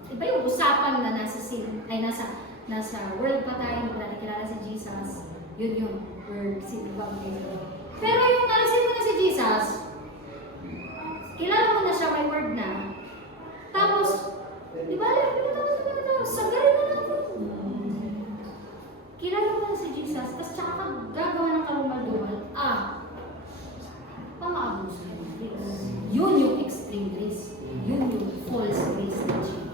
iba yung usapan na nasa sin, ay nasa world pa tayo, hindi pa natin kilala si Jesus, yun yung word, sinibang nito. Pero yung nalasin mo na si Jesus, kilala mo na siya, may word na, tapos, di ba, sagarin na lang po. Kilala mo na si Jesus, tapos tsaka ka gagawa ng karumal-dumal, pang-aabuso yun. Yun yung extreme grace. Yun yung false grace teaching.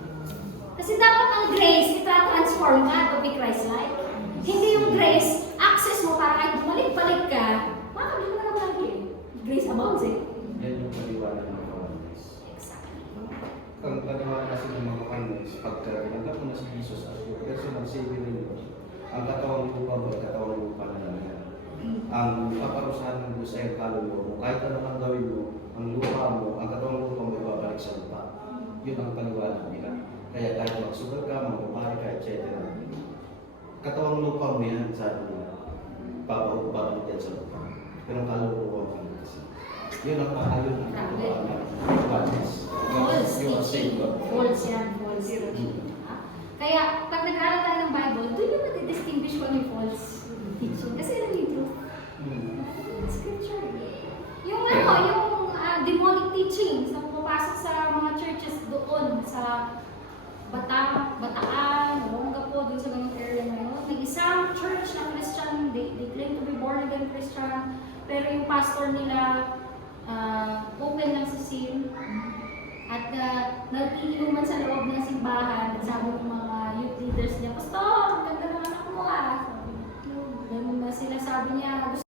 Kasi dapat ang grace, ita-transform ka to be Christ-like. Hindi yung grace, access mo para kahit bumalik-balik ka, makakabili mo naman lagi eh. Grace abounds eh. Yan yung paliwanag ng mga Kawanis. Exactly. Ang paliwanag kasi ng mga Kawanis, pagka tinanggap mo na si Jesus as your personal savior ninyo, ang katawang lupa mo ay katawang lupa na lang yan. Ang paparusahan ng Diyos ay ang kaluluwa mo. Kahit ano ang gawin mo, ang lupa mo, ang katawang lupa mo ay babalik sa lupa. Yun ang paliwanag nila. Kaya kahit magsugal ka, magbabahay ka, etc. Katawang lupa mo yan, sabi nila. Babalik yan sa lupa. Pero ang kaluluwa mo kasi. Yun ang maayon ng katawang Kawanis. False You are teaching. saved, God. False yan, false teaching. Kaya, pag nag-aaral tayo ng Bible, doon yung nati-distinguish ko ano yung false teaching. Kasi yun yung truth. Scripture. Yung demonic teaching, sa pumapasok sa mga churches doon, sa Bataan, Olongapo, doon sa ganyung area na yun. May isang church na Christian, they claim to be born again Christian, pero yung pastor nila, open lang sa sin. At nag-iinuman sa loob ng simbahan, sabi ng mga youth leaders niya, Pastor, ganda ng anak mo ah. Ganun ba sila, sabi niya, gusto